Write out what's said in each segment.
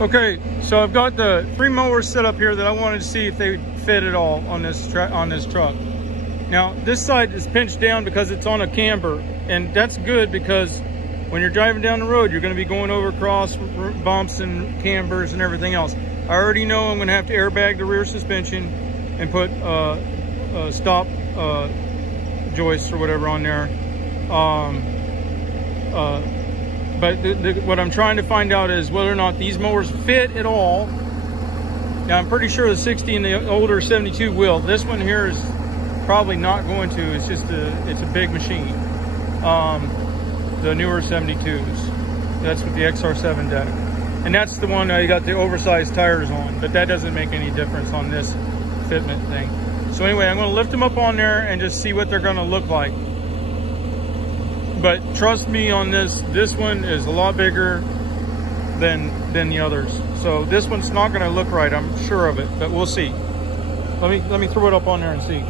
Okay, so I've got the 3 mowers set up here that I wanted to see if they fit at all on this truck. Now, this side is pinched down because it's on a camber, and that's good because when you're driving down the road, you're going to be going over cross bumps and cambers and everything else. I already know I'm going to have to airbag the rear suspension and put stop joists or whatever on there. But what I'm trying to find out is whether or not these mowers fit at all. Now, I'm pretty sure the 60 and the older 72 will. This one here is probably not going to. It's just it's a big machine. The newer 72s. That's with the XR7 deck. And that's the one you got the oversized tires on, but that doesn't make any difference on this fitment thing. So anyway, I'm going to lift them up on there and just see what they're going to look like. But trust me on this one is a lot bigger than the others. So this one's not going to look right, I'm sure of it, but we'll see. Let me throw it up on there and see.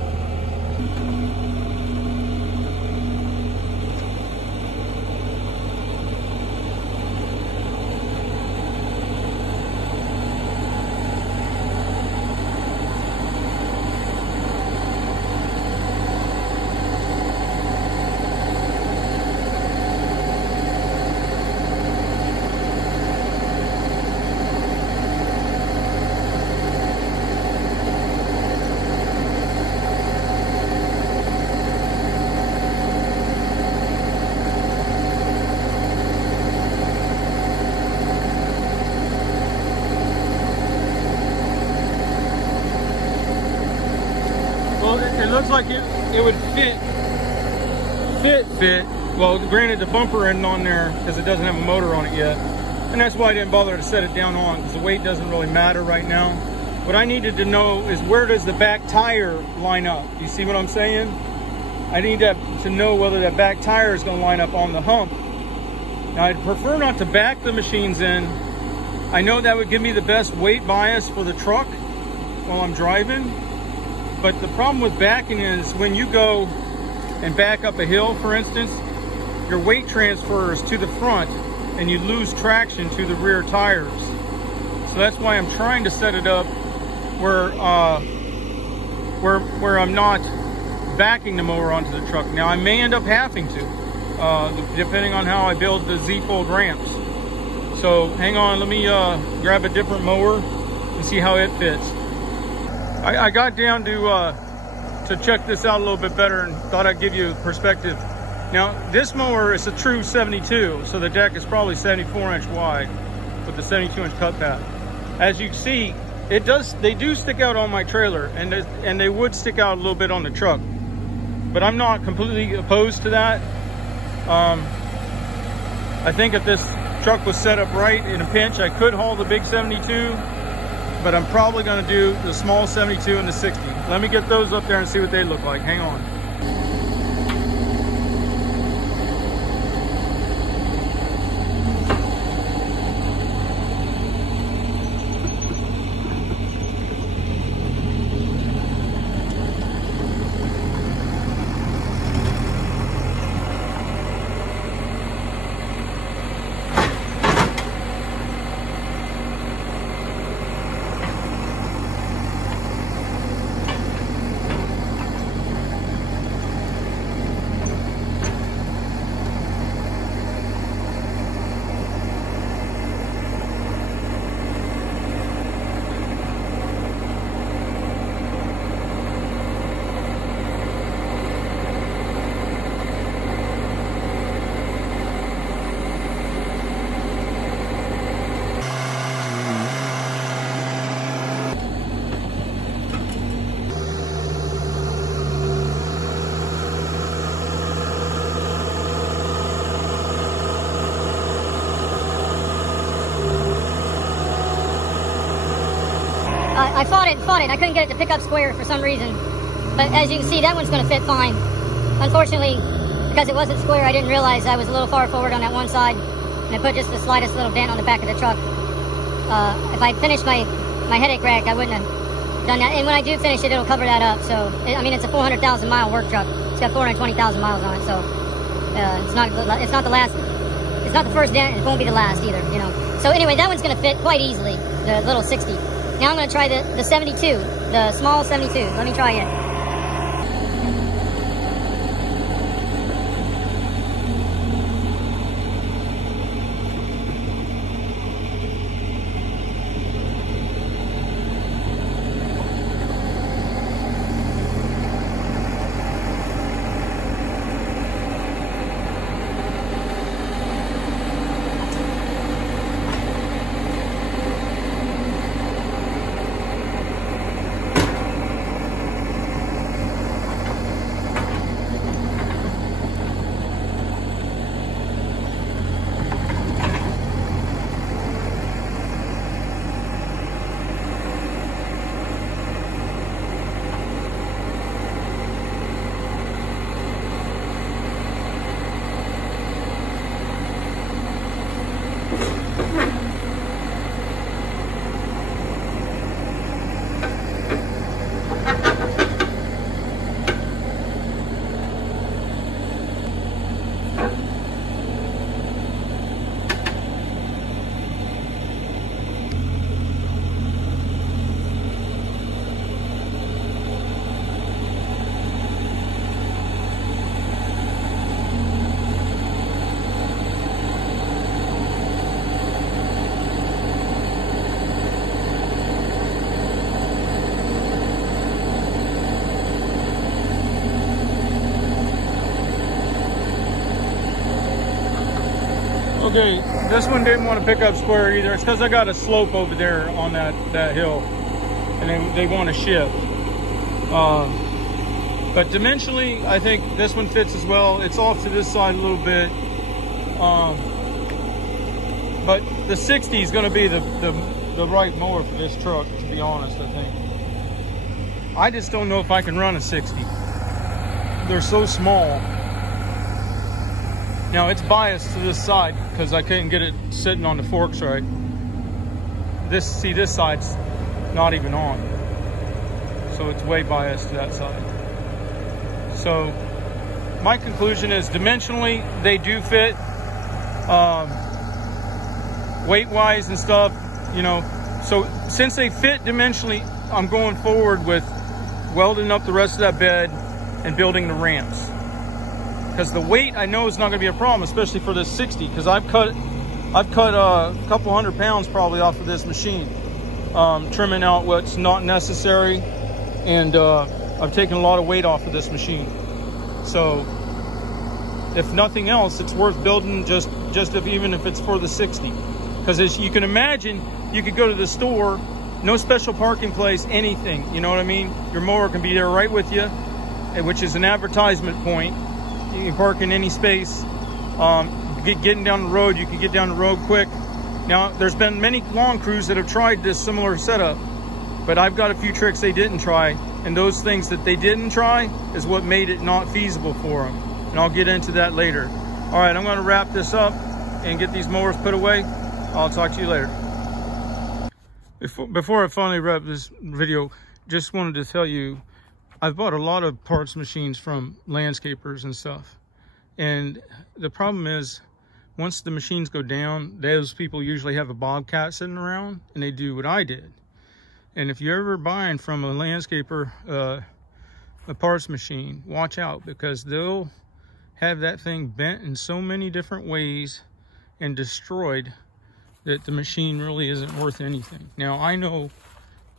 It looks like it would fit. Well, granted, the bumper isn't on there because it doesn't have a motor on it yet. And that's why I didn't bother to set it down on, because the weight doesn't really matter right now. What I needed to know is, where does the back tire line up? You see what I'm saying? I need to know whether that back tire is going to line up on the hump. Now, I'd prefer not to back the machines in. I know that would give me the best weight bias for the truck while I'm driving. But the problem with backing is when you go and back up a hill, for instance, your weight transfers to the front and you lose traction to the rear tires. So that's why I'm trying to set it up where I'm not backing the mower onto the truck. Now, I may end up having to, depending on how I build the Z-fold ramps. So hang on, let me grab a different mower and see how it fits. I got down to check this out a little bit better and thought I'd give you perspective. Now, this mower is a true 72, so the deck is probably 74-inch wide with the 72-inch cut path. As you can see, they do stick out on my trailer, and they would stick out a little bit on the truck. But I'm not completely opposed to that. I think if this truck was set up right in a pinch, I could haul the big 72. But I'm probably going to do the small 72 and the 60. Let me get those up there and see what they look like. Hang on. I fought it. I couldn't get it to pick up square for some reason. But as you can see, that one's going to fit fine. Unfortunately, because it wasn't square, I didn't realize I was a little far forward on that one side. And I put just the slightest little dent on the back of the truck. If I finished my headache rack, I wouldn't have done that. And when I do finish it, it'll cover that up. So, I mean, it's a 400,000 mile work truck. It's got 420,000 miles on it. So, it's not the last It's not the first dent, and it won't be the last either, you know. So anyway, that one's gonna fit quite easily, the little 60. Now I'm gonna try the 72, the small 72. Let me try it. Okay, this one didn't want to pick up square either. It's because I got a slope over there on that hill, and they want to shift. But dimensionally, I think this one fits as well. It's off to this side a little bit. But the 60 is going to be the right mower for this truck, to be honest, I think. I just don't know if I can run a 60. They're so small. Now it's biased to this side because I couldn't get it sitting on the forks right. This side's not even on. So it's way biased to that side. So my conclusion is dimensionally, they do fit. Weight-wise and stuff, you know. So since they fit dimensionally, I'm going forward with welding up the rest of that bed and building the ramps. Because the weight I know is not going to be a problem, especially for this 60. Because I've cut a couple 100 pounds probably off of this machine, trimming out what's not necessary, and I've taken a lot of weight off of this machine. So if nothing else, it's worth building just even if it's for the 60. Because as you can imagine, you could go to the store, no special parking place, anything. You know what I mean? Your mower can be there right with you, which is an advertisement point. You can park in any space. Getting down the road, you can get down the road quick. Now, there's been many lawn crews that have tried this similar setup, but I've got a few tricks they didn't try, and those things that they didn't try is what made it not feasible for them. And I'll get into that later. All right, I'm going to wrap this up and get these mowers put away. I'll talk to you later. Before I finally wrap this video, just wanted to tell you, I've bought a lot of parts machines from landscapers and stuff. And the problem is, once the machines go down, those people usually have a Bobcat sitting around, and they do what I did. And if you're ever buying from a landscaper a parts machine, watch out, because they'll have that thing bent in so many different ways and destroyed that the machine really isn't worth anything. Now, I know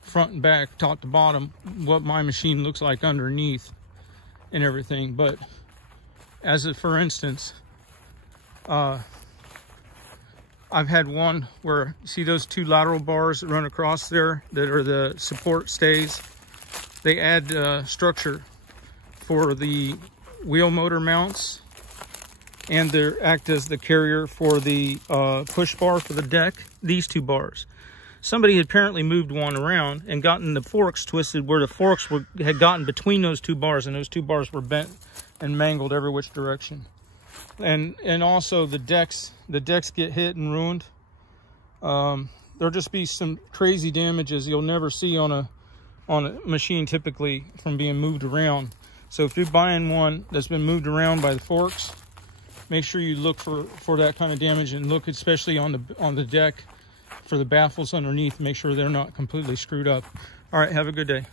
front and back, top to bottom, what my machine looks like underneath and everything, but as a for instance, I've had one where, see those two lateral bars that run across there that are the support stays? They add structure for the wheel motor mounts, and they act as the carrier for the push bar for the deck, these two bars. Somebody had apparently moved one around and gotten the forks twisted where the forks had gotten between those two bars, and those two bars were bent and mangled every which direction. And also the decks get hit and ruined. There'll just be some crazy damages you'll never see on a machine typically from being moved around. So if you're buying one that's been moved around by the forks, make sure you look for that kind of damage, and look especially on the deck for the baffles underneath. Make sure they're not completely screwed up. All right, have a good day.